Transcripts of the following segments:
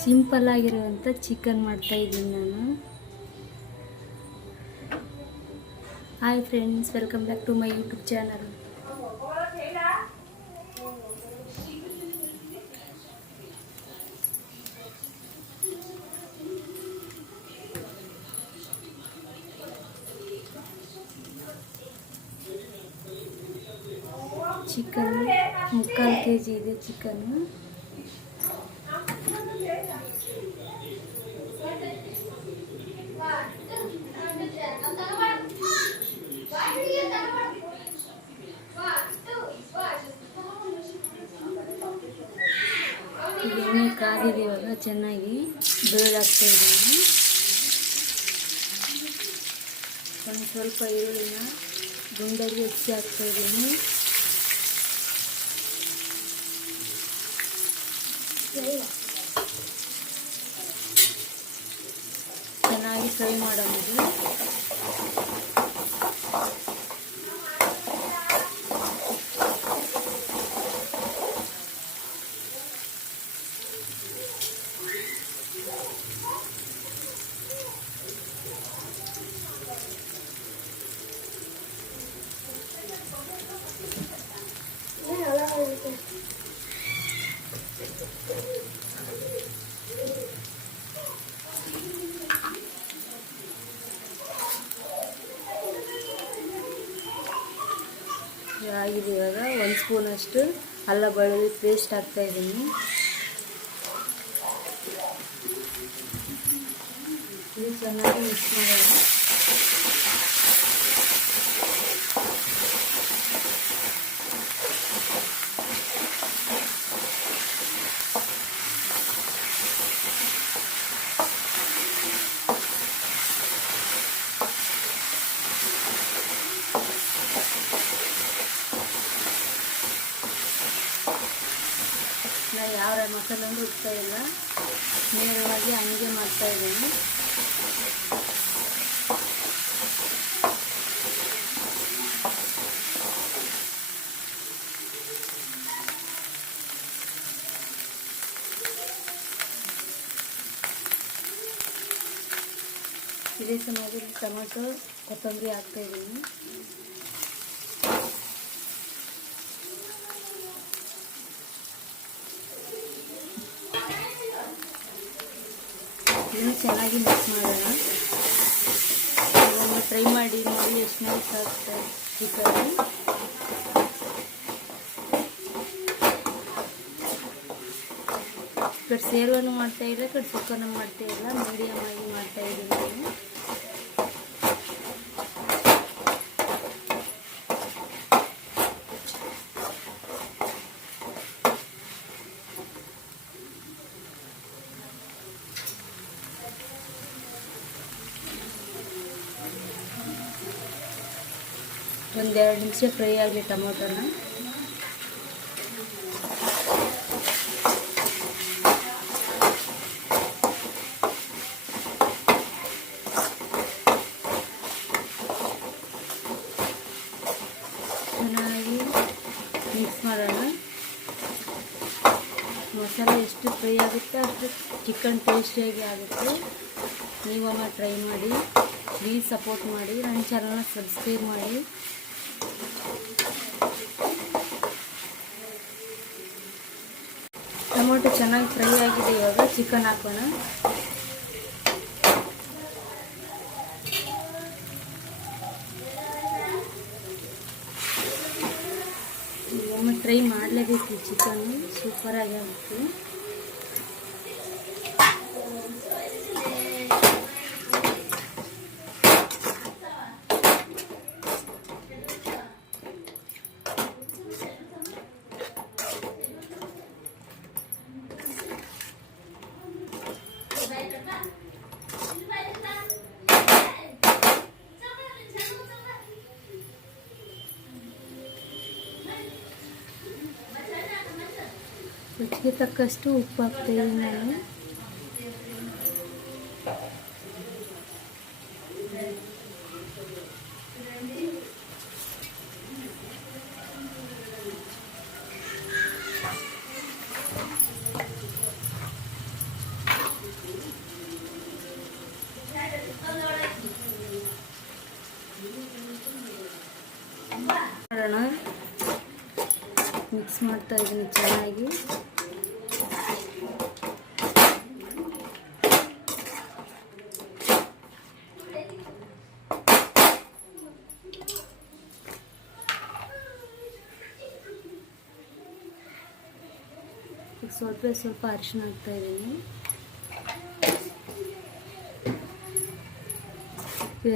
Simple ಆಗಿರುವಂಥ chicken ಮಾಡ್ತಾ ಇದ್ದೀನಿ ನಾನು. Hi friends welcome back to my YouTube channel chicken ಮುಕ್ಕಾಲು ಕೆ ಜಿ ಇದೆ ಚಿಕನ್ನು ಎಣ್ಣೆ ಇವಾಗ, ಚೆನ್ನಾಗಿ ಬೇಳಾಗ್ತಾ ಇದ್ದೀನಿ ಒಂದು ಸ್ವಲ್ಪ ಈರುಳ್ಳಿನ ಗುಂಡಲ್ಲಿ ಹೆಚ್ಚಿ ಹಾಕ್ತಾ ಇದ್ದೀನಿ. ಚೆನ್ನಾಗಿ ಫ್ರೈ ಮಾಡೋದು ಆಗಿದೆ ಇವಾಗ ಒಂದು ಸ್ಪೂನಷ್ಟು ಅಲ್ಲ ಬೆಳ್ಳುಳ್ಳಿ ಪೇಸ್ಟ್ ಹಾಕ್ತಾ ಇದ್ದೀನಿ ಇದು ಚೆನ್ನಾಗಿ ಮಿಕ್ಸ್ ಮಾಡೋಣ ನಾ ಯಾವ ಮಸಾಲೆನೂ ಇಡ್ತಾ ಇಲ್ಲ ನೇರವಾಗಿ ಹಂಗೆ ಮಾಡ್ತಾ ಇದ್ದೀನಿ ಇದೇ ಸಮಯದಲ್ಲಿ ಟೊಮೆಟೊ, ಕೊತ್ತಂಬರಿ ಹಾಕ್ತಾ ಇದ್ದೀನಿ. ಇನ್ನೂ ಚೆನ್ನಾಗಿ ಮಿಕ್ಸ್ ಮಾಡೋಣ. ಅದನ್ನು ಟ್ರೈ ಮಾಡಿ ನೋಡಿ ಎಷ್ಟು ಮಿಕ್ಸ್ ಆಗ್ತದೆ ಚಿಕನ್ ಕಡೆ ಮಾಡ್ತಾ ಇಲ್ಲ ಕಡೆ ಸುಕ್ಕನ್ನು ಮಾಡ್ತಾ ಇಲ್ಲ. ಮೀಡಿಯಮ್ ಆಗಿ ಮಾಡ್ತಾ ಇದ್ದೀನಿ ನಾನು. ಒಂದೆರಡು ನಿಮಿಷ ಫ್ರೈ ಆಗಲಿ ಟೊಮೊಟೊನ ಚೆನ್ನಾಗಿ ಮಿಕ್ಸ್ ಮಾಡೋಣ. ಮಸಾಲೆ ಎಷ್ಟು ಫ್ರೈ ಆಗುತ್ತೆ ಅಷ್ಟು ಚಿಕನ್ ಟೇಸ್ಟಿಯಾಗಿ ಆಗುತ್ತೆ. ನೀವಮ್ಮ ಟ್ರೈ ಮಾಡಿ ಪ್ಲೀಸ್ ಸಪೋರ್ಟ್ ಮಾಡಿ, ನನ್ನ ಚಾನಲ್ನ ಸಬ್ಸ್ಕ್ರೈಬ್ ಮಾಡಿ. ಟೊಮೊಟೊ ಚೆನ್ನಾಗಿ ಫ್ರೈ ಆಗಿದೆ ಇವಾಗ ಚಿಕನ್ ಹಾಕೋಣ. ಟ್ರೈ ಮಾಡಲೇಬೇಕು ಚಿಕನ್ ಸೂಪರಾಗಿ ರುಚಿಗೆ ತಕ್ಕಷ್ಟು ಉಪ್ಪು ಹಾಕ್ತಾಯಿದ್ದೀನಿ ನಾನು ಮಿಕ್ಸ್ ಮಾಡ್ತಾ ಇದ್ದೀನಿ ಚೆನ್ನಾಗಿ ಸ್ವಲ್ಪ ಸ್ವಲ್ಪ ಅರಿಶಿನ ಹಾಕ್ತಾ ಇದ್ದೀನಿ.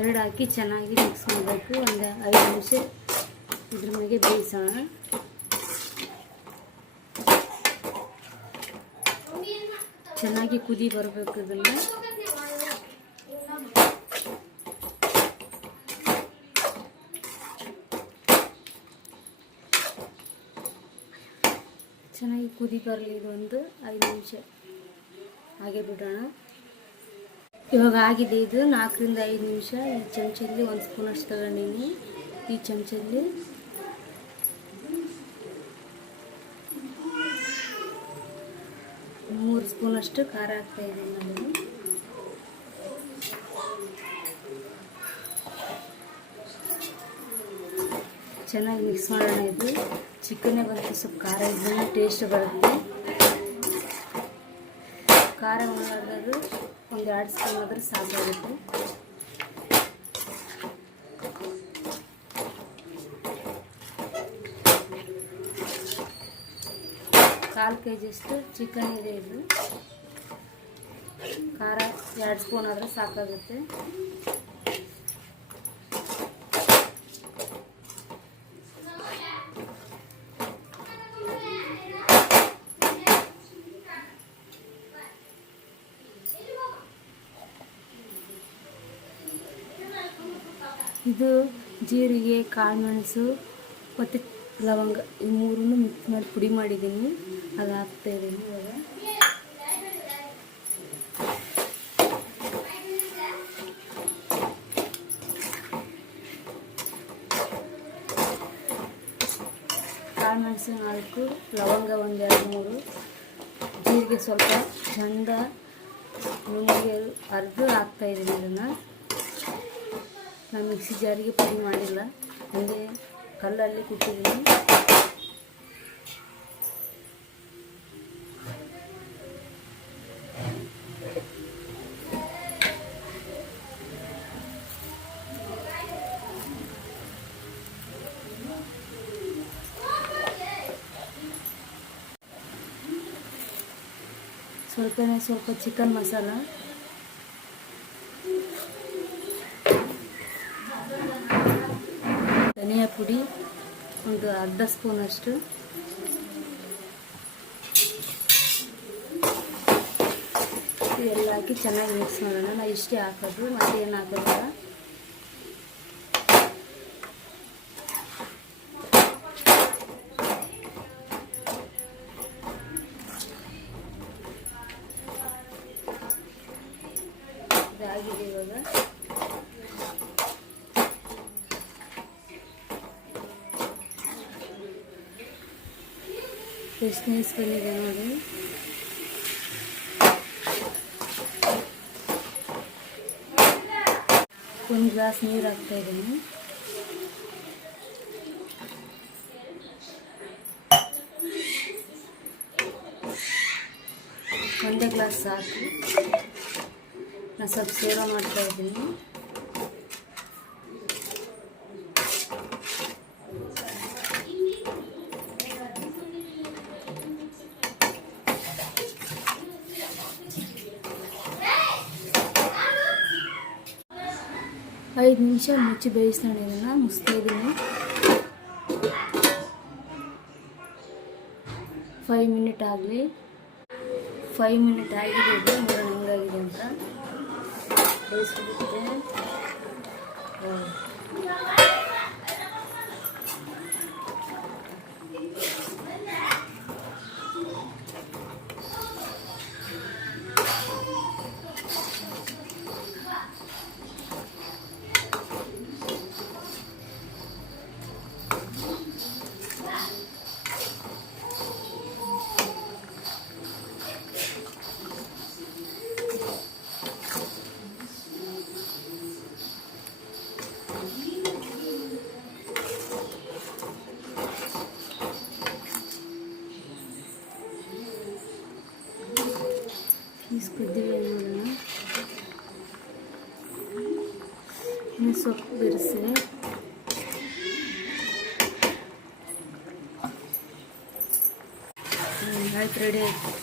ಎರಡು ಹಾಕಿ ಚೆನ್ನಾಗಿ ಮಿಕ್ಸ್ ಮಾಡಬೇಕು. ಒಂದು ಐದು ನಿಮಿಷ ಇದ್ರ ಮೇಲೆ ಬೇಯಿಸೋಣ. ಚೆನ್ನಾಗಿ ಕುದಿ ಬರಬೇಕು ಇದನ್ನು ಚೆನ್ನಾಗಿ ಕುದಿ ಬರಲಿ ಇದೊಂದು ಐದು ನಿಮಿಷ. ಹಾಗೆ ಬಿಡೋಣ. ಇವಾಗ ಆಗಿದೆ ಇದು ನಾಲ್ಕರಿಂದ ಐದು ನಿಮಿಷ. ಈ ಚಮಚಲ್ಲಿ ಒಂದು ಸ್ಪೂನ್ ಅಷ್ಟು ತಗೊಂಡಿನಿ. ಈ ಚಮಚಲ್ಲಿ ಮೂರು ಸ್ಪೂನ್ ಅಷ್ಟು ಖಾರ ಇದ್ದೀನಿ ನಾನು ಚೆನ್ನಾಗಿ ಮಿಕ್ಸ್ ಮಾಡೋಣ ಇದು. ಚಿಕನ್ನೇ ಬರುತ್ತೆ ಸ್ವಲ್ಪ ಖಾರ ಇದ್ರೂ ಟೇಸ್ಟ್ ಬರುತ್ತೆ. ಖಾರ ಮಾಡೋದು ಒಂದು ಎರಡು ಸ್ಪೂನ್ ಆದರೆ ಸಾಕಾಗುತ್ತೆ. ಕಾಲು ಕೆ ಜಿಯಷ್ಟು ಚಿಕನ್ ಇದೆ ಇದು. ಖಾರ ಎರಡು ಸ್ಪೂನ್ ಆದರೆ ಸಾಕಾಗುತ್ತೆ. ಇದು ಜೀರಿಗೆ, ಕಾಳುಮೆಣಸು, ಮತ್ತು ಲವಂಗ. ಈ ಮೂರನ್ನು ಮಿಕ್ಸ್ ಮಾಡಿ ಪುಡಿ ಮಾಡಿದ್ದೀನಿ. ಅದು ಹಾಕ್ತಾ ಇದ್ದೀನಿ ಇವಾಗ ಕಾಳುಮೆಣಸು ನಾಲ್ಕು, ಲವಂಗ ಒಂದೆರಡು, ಮೂರು. ಜೀರಿಗೆ ಸ್ವಲ್ಪ ಚಂದ ಅರ್ಧ ಹಾಕ್ತಾ ಇದ್ದೀನಿ ಇದನ್ನು. ನಾನು ಮಿಕ್ಸಿ ಜಾರಿಗೆ ಪುಡಿ ಮಾಡಿಲ್ಲ. ಹಿಂದೆ ಕಲ್ಲಲ್ಲಿ ಕುಟ್ಟಿದ್ದೀನಿ ಸ್ವಲ್ಪನೇ ಸ್ವಲ್ಪ ಚಿಕನ್ ಮಸಾಲ ಧನಿಯಾ ಪುಡಿ ಒಂದು ಅರ್ಧ ಸ್ಪೂನ್ ಅಷ್ಟು. ಇವೆಲ್ಲ ಹಾಕಿ ಚೆನ್ನಾಗಿ ಮಿಕ್ಸ್ ಮಾಡೋಣ. ನಾವು ಇಷ್ಟೇ ಹಾಕೋದು. ಮತ್ತೆ ಏನು ಹಾಕೋದಿಲ್ಲ ಇದಾಗಿದೆ ಇವಾಗ ಎಷ್ಟು ನೀಸ್ ಬಂದಿದೆ ನೋಡಿ ಒಂದು ಗ್ಲಾಸ್ ನೀರು ಹಾಕ್ತಾ ಇದ್ದೀನಿ ಒಂದೇ ಗ್ಲಾಸ್ ಸಾಕು ನಾನು ಸ್ವಲ್ಪ ಸೇವ ಮಾಡ್ತಾ ಇದ್ದೀನಿ ಐದು ನಿಮಿಷ ಮುಚ್ಚಿ ಬೇಯಿಸ್ಕೊಂಡು ಇದನ್ನು ಮುಚ್ತಾ ಇದ್ದೀನಿ. ಫೈವ್ ಮಿನಿಟ್ ಆಗಲಿ. ಫೈವ್ ಮಿನಿಟ್ ಆಗಿದೆ, ಇದು ನೋಡೋಣ ಅಂತ ಬೇಯಿಸ್ಬಿಟ್ಟಿದೆ. சோப்பு பெருசு வெங்காயத்து ரெடி ஆகிடுச்சு